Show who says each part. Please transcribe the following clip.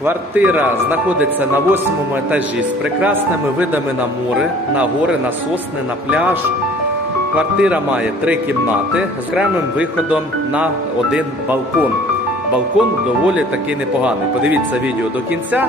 Speaker 1: Квартира знаходиться на восьмому етажі з прекрасними видами на море, на гори, на сосни, на пляж. Квартира має три кімнати з окремим виходом на один балкон. Балкон доволі таки непоганий. Подивіться відео до кінця.